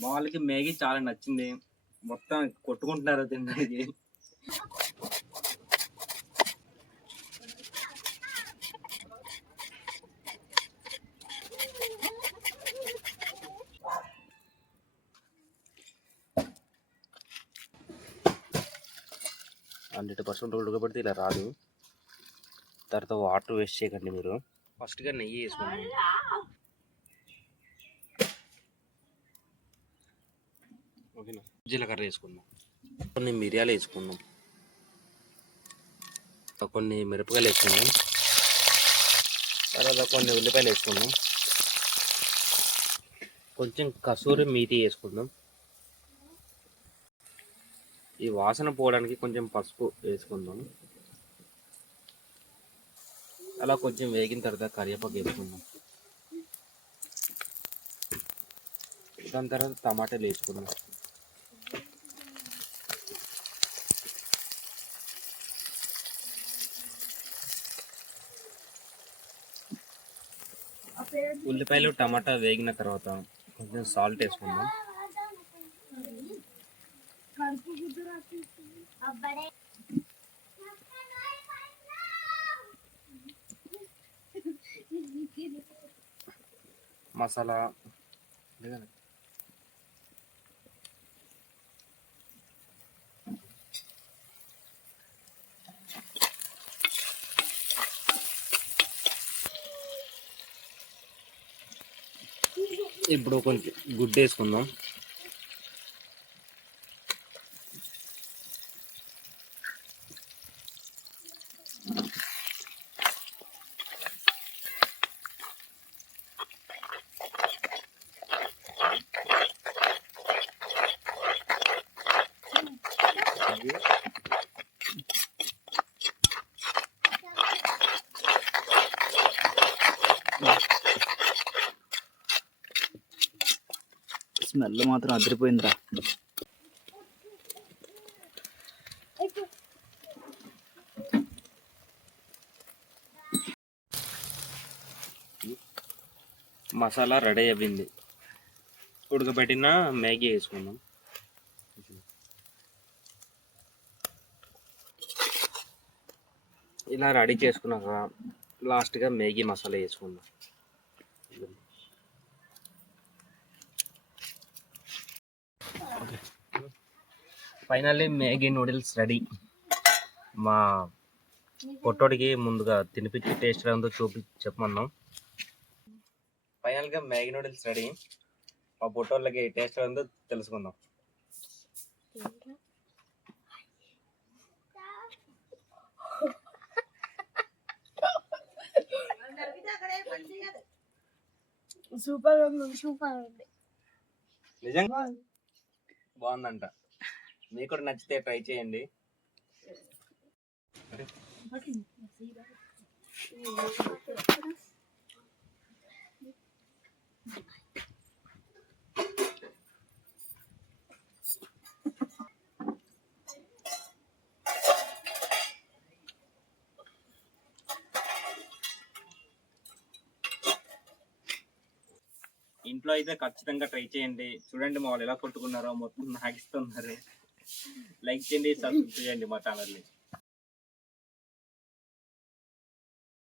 మా వాళ్ళకి మ్యాగీ చాలా నచ్చింది, మొత్తం కొట్టుకుంటున్నారు తినడానికి. హండ్రెడ్ పర్సెంట్ ఉడకబెడితే ఇలా రాదు. తర్వాత వాటర్ వేస్ట్ చేయకండి మీరు. ఫస్ట్గా నెయ్యి వేసుకోండి. ఓకేనా, జీలకర్ర వేసుకుందాం, కొన్ని మిరియాలు వేసుకుందాం, కొన్ని మిరపకాయలు వేసుకుందాం, తర్వాత కొన్ని ఉల్లిపాయలు వేసుకుందాం, కొంచెం కసూరి మేతి వేసుకుందాం. ఈ వాసన పోవడానికి కొంచెం పసుపు వేసుకుందాం. అలా కొంచెం వేగిన తర్వాత కరివేపాకు వేసుకుందాం. దాని తర్వాత టమాటాలు వేసుకుందాం. ఉల్లిపాయలు టమాటా వేగిన తర్వాత కొంచెం సాల్ట్ వేసుకుందాం. మసాలా ఇప్పుడు కొంచెం గుడ్డు వేసుకుందాం. స్మెల్ మాత్రం అదిరిపోయిందిరా. మసాలా రెడీ అయ్యింది. ఉడకబెట్టిన మ్యాగీ వేసుకుందాం. ఇలా రెడీ చేసుకున్నాక లాస్ట్గా మ్యాగీ మసాలా వేసుకుందాం. Finally Maggi noodles ready. మా పొట్టోడికి ముందుగా తినిపించి టేస్ట్ ఎలా ఉందో చెప్పమన్నాం. ఫైనల్గా మ్యాగీ నూడిల్స్ రెడీ. మా పొట్టోళ్ళకి టేస్ట్ ఎలా ఉందో తెలుసుకుందాం. సూపర్ ఉంది, సూపర్ ఉంది, నిజంగా బాగుందంట. మీకు కూడా నచ్చితే ట్రై చేయండి. ఇంట్లో అయితే ఖచ్చితంగా ట్రై చేయండి. చూడండి మా వాళ్ళు ఎలా కొట్టుకున్నారో, మొత్తం నాగిస్తున్నారు. లైక్ చేయండి, సబ్స్క్రైబ్ చేయండి మా ఛానల్ని.